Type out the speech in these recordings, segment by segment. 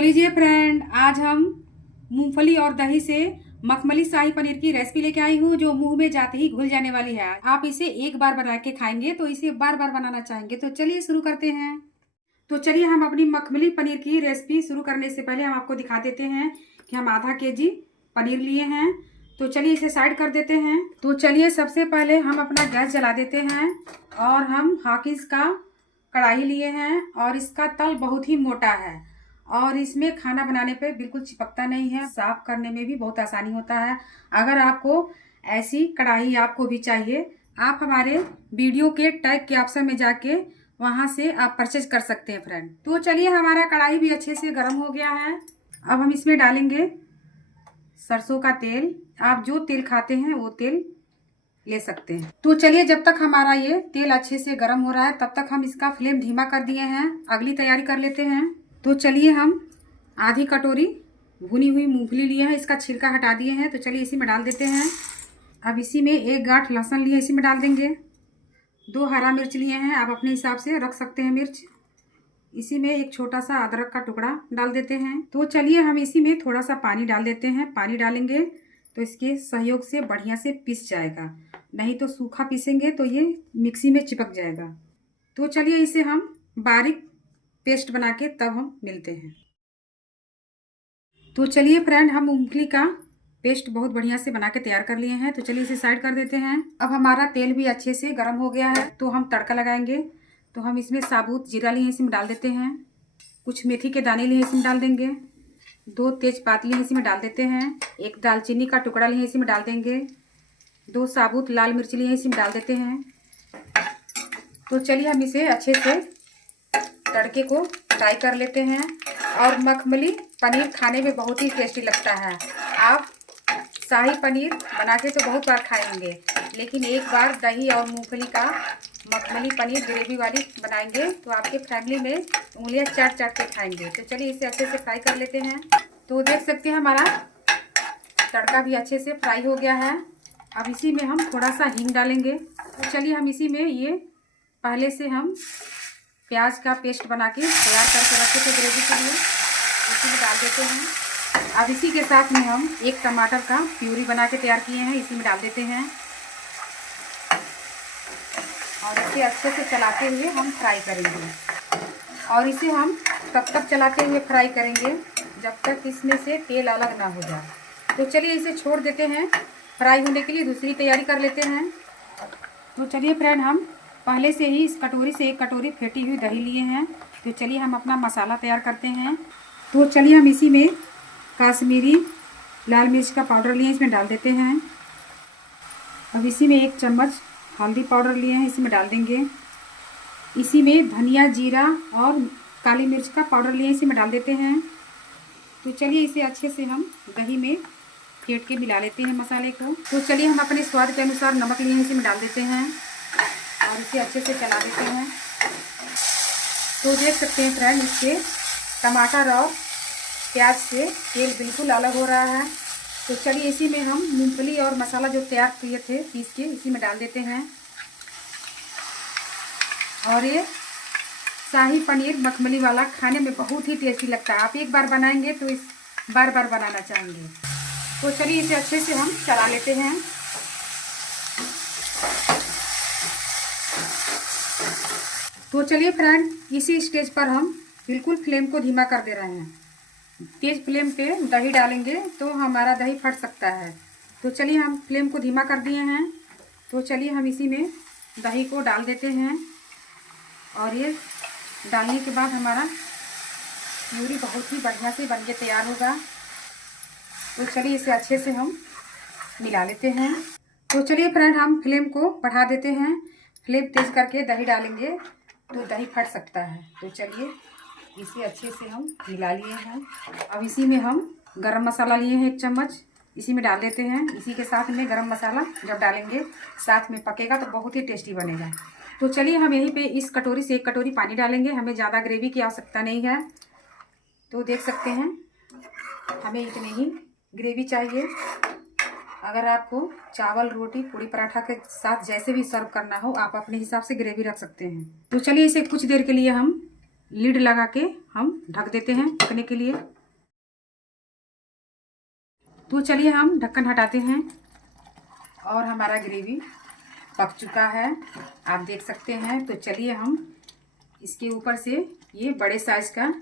लीजिए फ्रेंड, आज हम मूंगफली और दही से मखमली शाही पनीर की रेसिपी लेके आई हूँ जो मुंह में जाते ही घुल जाने वाली है। आप इसे एक बार बना के खाएंगे तो इसे बार बार बनाना चाहेंगे। तो चलिए शुरू करते हैं। तो चलिए हम अपनी मखमली पनीर की रेसिपी शुरू करने से पहले हम आपको दिखा देते हैं कि हम आधा केजी पनीर लिए हैं। तो चलिए इसे साइड कर देते हैं। तो चलिए सबसे पहले हम अपना गैस जला देते हैं और हम हाकिस का कढ़ाई लिए हैं और इसका तल बहुत ही मोटा है और इसमें खाना बनाने पे बिल्कुल चिपकता नहीं है। साफ करने में भी बहुत आसानी होता है। अगर आपको ऐसी कढ़ाई आपको भी चाहिए, आप हमारे वीडियो के टैग के ऑप्शन में जाके वहां से आप परचेज कर सकते हैं फ्रेंड। तो चलिए हमारा कढ़ाई भी अच्छे से गर्म हो गया है। अब हम इसमें डालेंगे सरसों का तेल। आप जो तेल खाते हैं वो तेल ले सकते हैं। तो चलिए जब तक हमारा ये तेल अच्छे से गर्म हो रहा है तब तक हम इसका फ्लेम धीमा कर दिए हैं। अगली तैयारी कर लेते हैं। तो चलिए हम आधी कटोरी भुनी हुई मूंगफली लिए हैं, इसका छिलका हटा दिए हैं। तो चलिए इसी में डाल देते हैं। अब इसी में एक गांठ लहसुन लिए, इसी में डाल देंगे। 2 हरा मिर्च लिए हैं, आप अपने हिसाब से रख सकते हैं मिर्च। इसी में एक छोटा सा अदरक का टुकड़ा डाल देते हैं। तो चलिए हम इसी में थोड़ा सा पानी डाल देते हैं। पानी डालेंगे तो इसके सहयोग से बढ़िया से पिस जाएगा, नहीं तो सूखा पीसेंगे तो ये मिक्सी में चिपक जाएगा। तो चलिए इसे हम बारीक पेस्ट बना के तब हम मिलते हैं। तो चलिए फ्रेंड, हम मूंगफली का पेस्ट बहुत बढ़िया से बना के तैयार कर लिए हैं। तो चलिए इसे साइड कर देते हैं। अब हमारा तेल भी अच्छे से गर्म हो गया है तो हम तड़का लगाएंगे। तो हम इसमें साबुत जीरा लिए, इसमें डाल देते हैं। कुछ मेथी के दाने लिए, इसमें डाल देंगे। 2 तेजपात लिए, इसमें डाल देते हैं। 1 दालचीनी का टुकड़ा लिए, इसमें डाल देंगे। 2 साबुत लाल मिर्च लिए, इसमें डाल देते हैं। तो चलिए हम इसे अच्छे से तड़के को फ्राई कर लेते हैं। और मखमली पनीर खाने में बहुत ही टेस्टी लगता है। आप शाही पनीर बना के तो बहुत बार खाएंगे, लेकिन एक बार दही और मूंगफली का मखमली पनीर ग्रेवी वाली बनाएंगे तो आपके फैमिली में उंगलियां चाट चाट के खाएंगे। तो चलिए इसे अच्छे से फ्राई कर लेते हैं। तो देख सकते हैं हमारा तड़का भी अच्छे से फ्राई हो गया है। अब इसी में हम थोड़ा सा हींग डालेंगे। तो चलिए हम इसी में ये पहले से हम प्याज का पेस्ट बना के तैयार करके रखे थे ग्रेवी के लिए, इसी में डाल देते हैं। अब इसी के साथ में हम 1 टमाटर का प्यूरी बना के तैयार किए हैं, इसी में डाल देते हैं। और इसे अच्छे से चलाते हुए हम फ्राई करेंगे। और इसे हम तब तक चलाते हुए फ्राई करेंगे जब तक इसमें से तेल अलग ना हो जाए। तो चलिए इसे छोड़ देते हैं फ्राई होने के लिए। दूसरी तैयारी कर लेते हैं। तो चलिए फ्रेंड, हम पहले से ही इस कटोरी से 1 कटोरी फेंटी हुई दही लिए हैं। तो चलिए हम अपना मसाला तैयार करते हैं। तो चलिए हम इसी में काश्मीरी लाल मिर्च का पाउडर लिए, इसमें डाल देते हैं। अब इसी में 1 चम्मच हल्दी पाउडर लिए हैं, इसी में डाल देंगे। इसी में धनिया, जीरा और काली मिर्च का पाउडर लिए, इसी में डाल देते हैं। तो चलिए इसे अच्छे से हम दही में फेंट के मिला लेते हैं मसाले को। तो चलिए हम अपने स्वाद के अनुसार नमक लिए हैं, इसी में डाल देते हैं और इसे अच्छे से चला देते हैं। तो देख सकते हैं फ्रेंड, इसके टमाटर और प्याज से तेल बिल्कुल अलग हो रहा है। तो चलिए इसी में हम मूंगफली और मसाला जो तैयार किए थे पीस के, इसी में डाल देते हैं। और ये शाही पनीर मखमली वाला खाने में बहुत ही टेस्टी लगता है। आप एक बार बनाएंगे तो इस बार बार बनाना चाहेंगे। तो चलिए इसे अच्छे से हम चला लेते हैं। तो चलिए फ्रेंड, इसी स्टेज पर हम बिल्कुल फ्लेम को धीमा कर दे रहे हैं। तेज फ्लेम पे दही डालेंगे तो हमारा दही फट सकता है। तो चलिए हम फ्लेम को धीमा कर दिए हैं। तो चलिए हम इसी में दही को डाल देते हैं। और ये डालने के बाद हमारा प्यूरी बहुत ही बढ़िया से बन के तैयार होगा। तो चलिए इसे अच्छे से हम मिला लेते हैं। तो चलिए फ्रेंड, हम फ्लेम को बढ़ा देते हैं। फ्लेम तेज करके दही डालेंगे तो दही फट सकता है। तो चलिए इसे अच्छे से हम मिला लिए हैं। अब इसी में हम गरम मसाला लिए हैं 1 चम्मच, इसी में डाल देते हैं। इसी के साथ में गरम मसाला जब डालेंगे साथ में पकेगा तो बहुत ही टेस्टी बनेगा। तो चलिए हम यहीं पे इस कटोरी से 1 कटोरी पानी डालेंगे। हमें ज़्यादा ग्रेवी की आवश्यकता नहीं है। तो देख सकते हैं हमें इतनी ही ग्रेवी चाहिए। अगर आपको चावल, रोटी, पूड़ी, पराठा के साथ जैसे भी सर्व करना हो आप अपने हिसाब से ग्रेवी रख सकते हैं। तो चलिए इसे कुछ देर के लिए हम लीड लगा के हम ढक देते हैं पकने के लिए। तो चलिए हम ढक्कन हटाते हैं और हमारा ग्रेवी पक चुका है, आप देख सकते हैं। तो चलिए हम इसके ऊपर से ये बड़े साइज का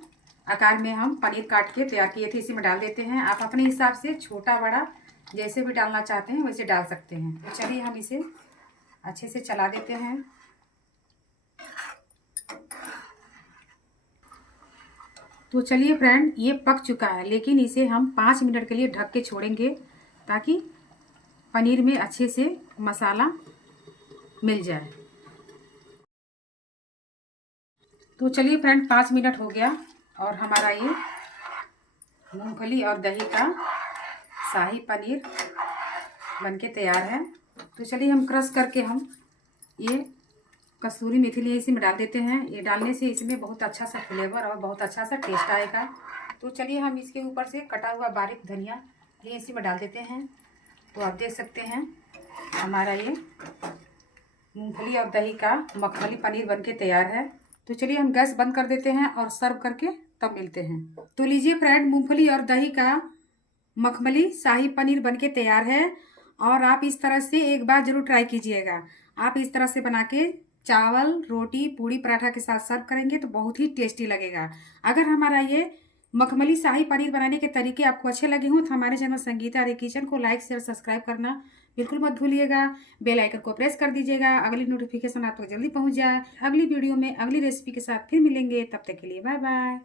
आकार में हम पनीर काट के तैयार किए थे, इसी में डाल देते हैं। आप अपने हिसाब से छोटा बड़ा जैसे भी डालना चाहते हैं वैसे डाल सकते हैं। तो चलिए हम इसे अच्छे से चला देते हैं। तो चलिए फ्रेंड, ये पक चुका है, लेकिन इसे हम 5 मिनट के लिए ढक के छोड़ेंगे ताकि पनीर में अच्छे से मसाला मिल जाए। तो चलिए फ्रेंड, 5 मिनट हो गया और हमारा ये मूंगफली और दही का शाही पनीर बनके तैयार है। तो चलिए हम क्रश करके हम ये कसूरी मेथी लिए इसी में डाल देते हैं। ये डालने से इसमें बहुत अच्छा सा फ्लेवर और बहुत अच्छा सा टेस्ट आएगा। तो चलिए हम इसके ऊपर से कटा हुआ बारीक धनिया ये इसी में डाल देते हैं। तो आप देख सकते हैं हमारा ये मूंगफली और दही का मखमली पनीर बनके तैयार है। तो चलिए हम गैस बंद कर देते हैं और सर्व करके तब मिलते हैं। तो लीजिए फ्रेंड, मूंगफली और दही का मखमली शाही पनीर बनके तैयार है और आप इस तरह से एक बार जरूर ट्राई कीजिएगा। आप इस तरह से बना के चावल, रोटी, पूड़ी, पराठा के साथ सर्व करेंगे तो बहुत ही टेस्टी लगेगा। अगर हमारा ये मखमली शाही पनीर बनाने के तरीके आपको अच्छे लगे हों तो हमारे चैनल संगीता आर्य किचन को लाइक शेयर सब्सक्राइब करना बिल्कुल मत भूलिएगा। बेल आइकन को प्रेस कर दीजिएगा, अगली नोटिफिकेशन आप तक जल्दी पहुंच जाए। अगली वीडियो में अगली रेसिपी के साथ फिर मिलेंगे, तब तक के लिए बाय बाय।